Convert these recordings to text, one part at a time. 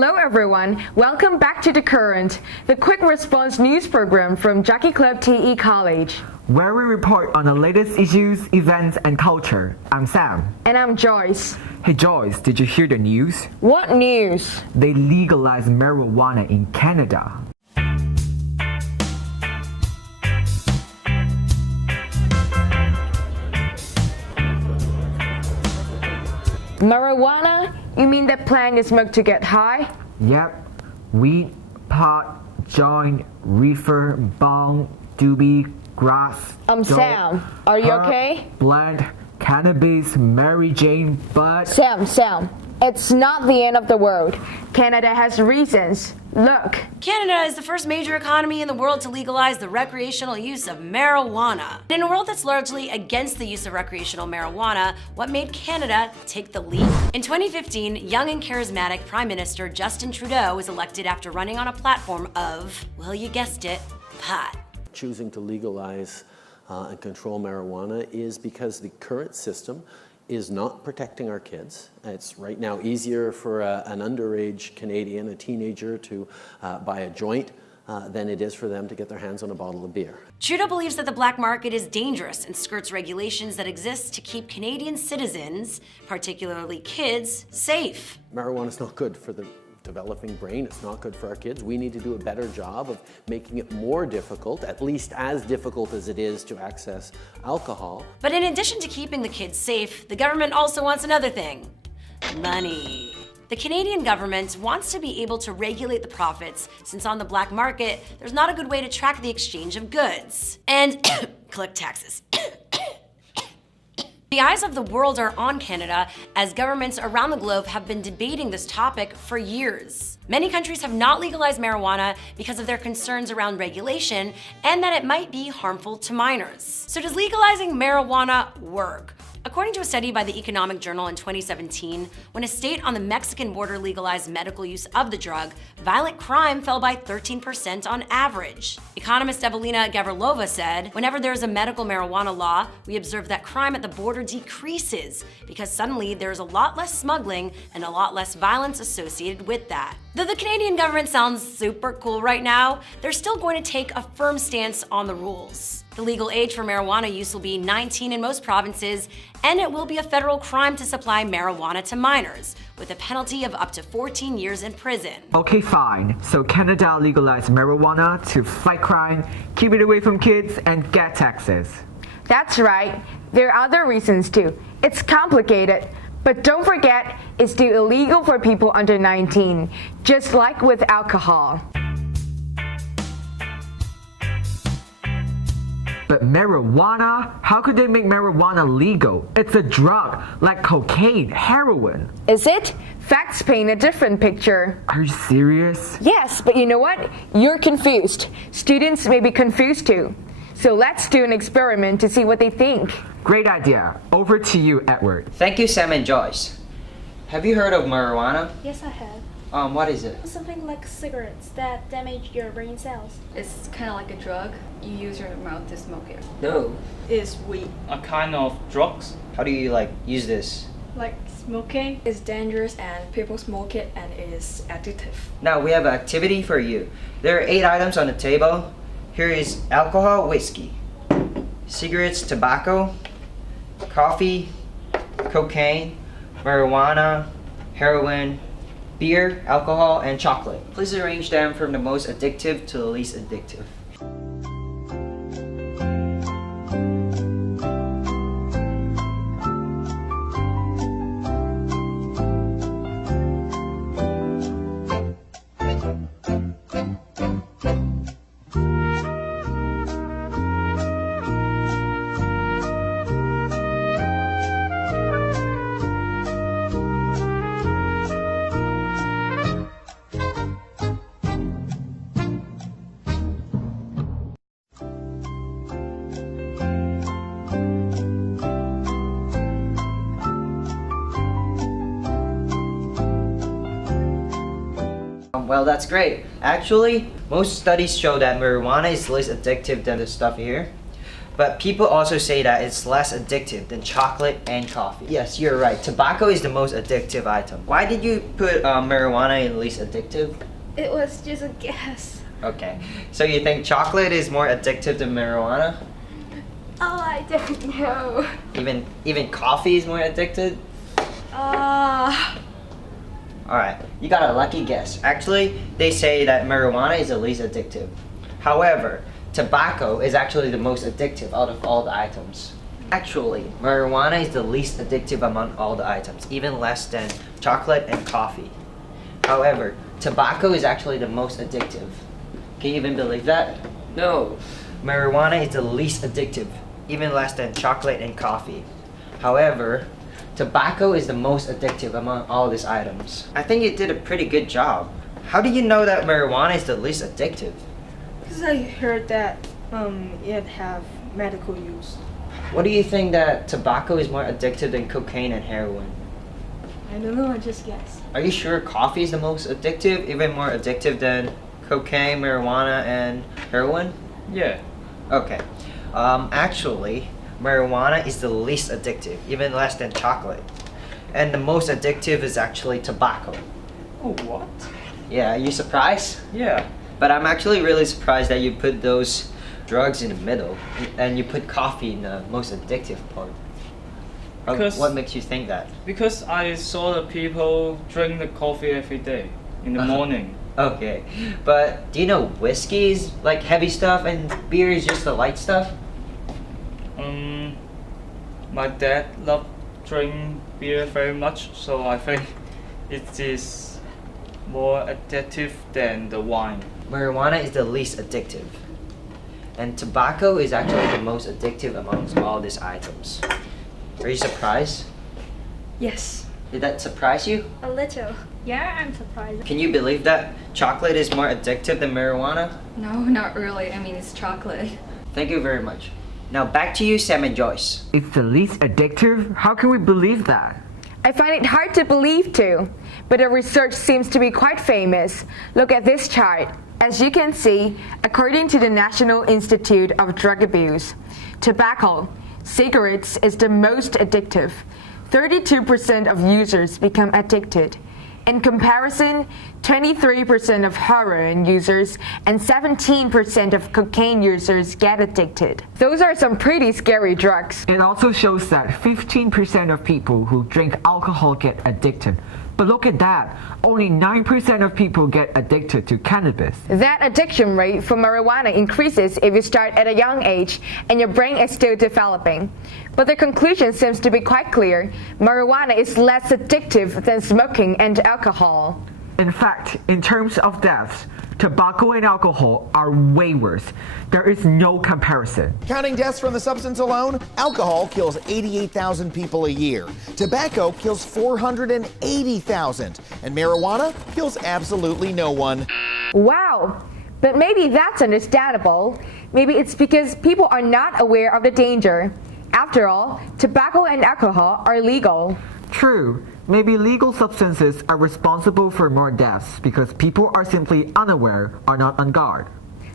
Hello everyone, welcome back to The Current, the quick response news program from JCTIC College, where we report on the latest issues, events, and culture. I'm Sam. And I'm Joyce. Hey Joyce, did you hear the news? What news? They legalized marijuana in Canada. Marijuana? You mean that plant you smoke to get high? Yep. Weed, pot, joint, reefer, bong, doobie, grass. Sam, are you okay? Blend, cannabis, Mary Jane, bud. Sam, it's not the end of the world. Canada has reasons. Look. Canada is the first major economy in the world to legalize the recreational use of marijuana. In a world that's largely against the use of recreational marijuana, what made Canada take the leap? In 2015, young and charismatic Prime Minister Justin Trudeau was elected after running on a platform of, well, you guessed it, pot. Choosing to legalize and control marijuana is because the current system is not protecting our kids. It's right now easier for an underage Canadian, a teenager, to buy a joint than it is for them to get their hands on a bottle of beer. Trudeau believes that the black market is dangerous and skirts regulations that exist to keep Canadian citizens, particularly kids, safe. Marijuana is not good for the developing brain. It's not good for our kids. We need to do a better job of making it more difficult, at least as difficult as it is to access alcohol. But in addition to keeping the kids safe, the government also wants another thing: money. The Canadian government wants to be able to regulate the profits, since on the black market, there's not a good way to track the exchange of goods and collect taxes. The eyes of the world are on Canada, as governments around the globe have been debating this topic for years. Many countries have not legalized marijuana because of their concerns around regulation and that it might be harmful to minors. So does legalizing marijuana work? According to a study by the Economic Journal in 2017, when a state on the Mexican border legalized medical use of the drug, violent crime fell by 13% on average. Economist Evelina Gavrilova said, "Whenever there is a medical marijuana law, we observe that crime at the border decreases because suddenly there's a lot less smuggling and a lot less violence associated with that." Though the Canadian government sounds super cool right now, they're still going to take a firm stance on the rules. The legal age for marijuana use will be 19 in most provinces, and it will be a federal crime to supply marijuana to minors, with a penalty of up to 14 years in prison. Okay, fine. So Canada legalized marijuana to fight crime, keep it away from kids, and get taxes. That's right. There are other reasons too. It's complicated. But don't forget, it's still illegal for people under 19, just like with alcohol. But marijuana? How could they make marijuana legal? It's a drug, like cocaine, heroin. Is it? Facts paint a different picture. Are you serious? Yes, but you know what? You're confused. Students may be confused too. So let's do an experiment to see what they think. Great idea. Over to you, Edward. Thank you, Sam and Joyce. Have you heard of marijuana? Yes, I have. What is it? Something like cigarettes that damage your brain cells. It's kind of like a drug. You use your mouth to smoke it. No. It's weed. A kind of drugs. How do you use this? Like smoking is dangerous and people smoke it and it is addictive. Now we have an activity for you. There are 8 items on the table. Here is alcohol, whiskey, cigarettes, tobacco, coffee, cocaine, marijuana, heroin, beer, alcohol, and chocolate. Please arrange them from the most addictive to the least addictive. Well, that's great. Actually, most studies show that marijuana is less addictive than the stuff here. But people also say that it's less addictive than chocolate and coffee. Yes, you're right. Tobacco is the most addictive item. Why did you put marijuana in least addictive? It was just a guess. Okay. So you think chocolate is more addictive than marijuana? Oh, I don't know. Even coffee is more addicted? Alright, you got a lucky guess. Actually, they say that marijuana is the least addictive. However, tobacco is actually the most addictive out of all the items. Actually, marijuana is the least addictive among all the items, even less than chocolate and coffee. However, tobacco is actually the most addictive. Can you even believe that? No. Marijuana is the least addictive, even less than chocolate and coffee. However, tobacco is the most addictive among all these items. I think you did a pretty good job. How do you know that marijuana is the least addictive? Because I heard that it have medical use. What do you think that tobacco is more addictive than cocaine and heroin? I don't know, I just guess. Are you sure coffee is the most addictive, even more addictive than cocaine, marijuana, and heroin? Yeah. Okay. Actually, marijuana is the least addictive, even less than chocolate. And the most addictive is actually tobacco. Oh, what? Yeah, are you surprised? Yeah. But I'm actually really surprised that you put those drugs in the middle and you put coffee in the most addictive part. Because- What makes you think that? Because I saw the people drink the coffee every day in the morning. Okay, but do you know whiskey is like heavy stuff and beer is just the light stuff? My dad loved drink beer very much, so I think it is more addictive than the wine. Marijuana is the least addictive. And tobacco is actually the most addictive amongst all these items. Are you surprised? Yes. Did that surprise you? A little. Yeah, I'm surprised. Can you believe that chocolate is more addictive than marijuana? No, not really. I mean, it's chocolate. Thank you very much. Now back to you, Sam and Joyce. It's the least addictive? How can we believe that? I find it hard to believe too, but the research seems to be quite famous. Look at this chart. As you can see, according to the National Institute of Drug Abuse, tobacco, cigarettes is the most addictive. 32% of users become addicted. In comparison, 23% of heroin users and 17% of cocaine users get addicted. Those are some pretty scary drugs. It also shows that 15% of people who drink alcohol get addicted. But look at that, only 9% of people get addicted to cannabis. That addiction rate for marijuana increases if you start at a young age and your brain is still developing. But the conclusion seems to be quite clear. Marijuana is less addictive than smoking and alcohol. In fact, in terms of deaths, tobacco and alcohol are way worse. There is no comparison. Counting deaths from the substance alone, alcohol kills 88,000 people a year. Tobacco kills 480,000. And marijuana kills absolutely no one. Wow! But maybe that's understandable. Maybe it's because people are not aware of the danger. After all, tobacco and alcohol are legal. True. Maybe legal substances are responsible for more deaths because people are simply unaware or not on guard.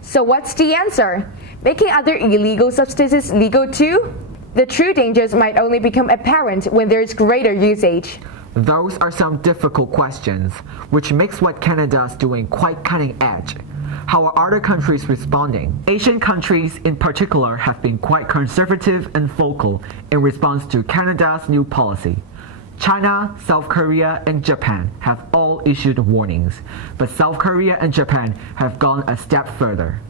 So what's the answer? Making other illegal substances legal too? The true dangers might only become apparent when there is greater usage. Those are some difficult questions, which makes what Canada's doing quite cutting edge. How are other countries responding? Asian countries in particular have been quite conservative and vocal in response to Canada's new policy. China, South Korea, and Japan have all issued warnings, but South Korea and Japan have gone a step further.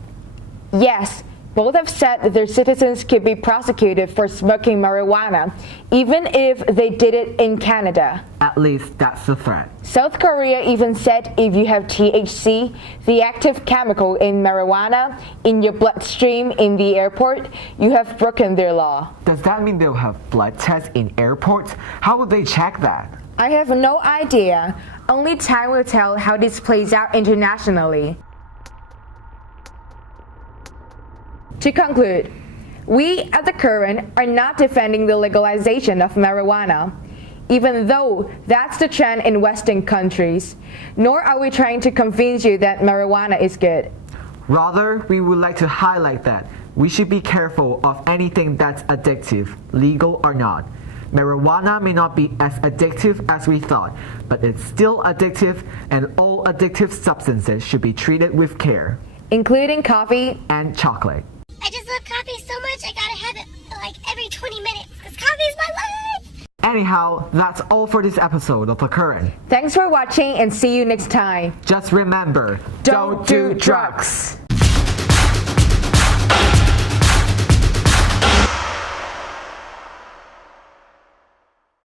Yes, both have said that their citizens could be prosecuted for smoking marijuana, even if they did it in Canada. At least that's the threat. South Korea even said if you have THC, the active chemical in marijuana, in your bloodstream in the airport, you have broken their law. Does that mean they'll have blood tests in airports? How would they check that? I have no idea. Only time will tell how this plays out internationally. To conclude, we at The Current are not defending the legalization of marijuana, even though that's the trend in Western countries, nor are we trying to convince you that marijuana is good. Rather, we would like to highlight that We should be careful of anything that's addictive, legal or not. Marijuana may not be as addictive as we thought, but it's still addictive, and all addictive substances should be treated with care. Including coffee and chocolate. I just love coffee so much, I gotta have it like every 20 minutes, because coffee is my life! Anyhow, that's all for this episode of The Current. Thanks for watching and see you next time. Just remember, Don't do drugs.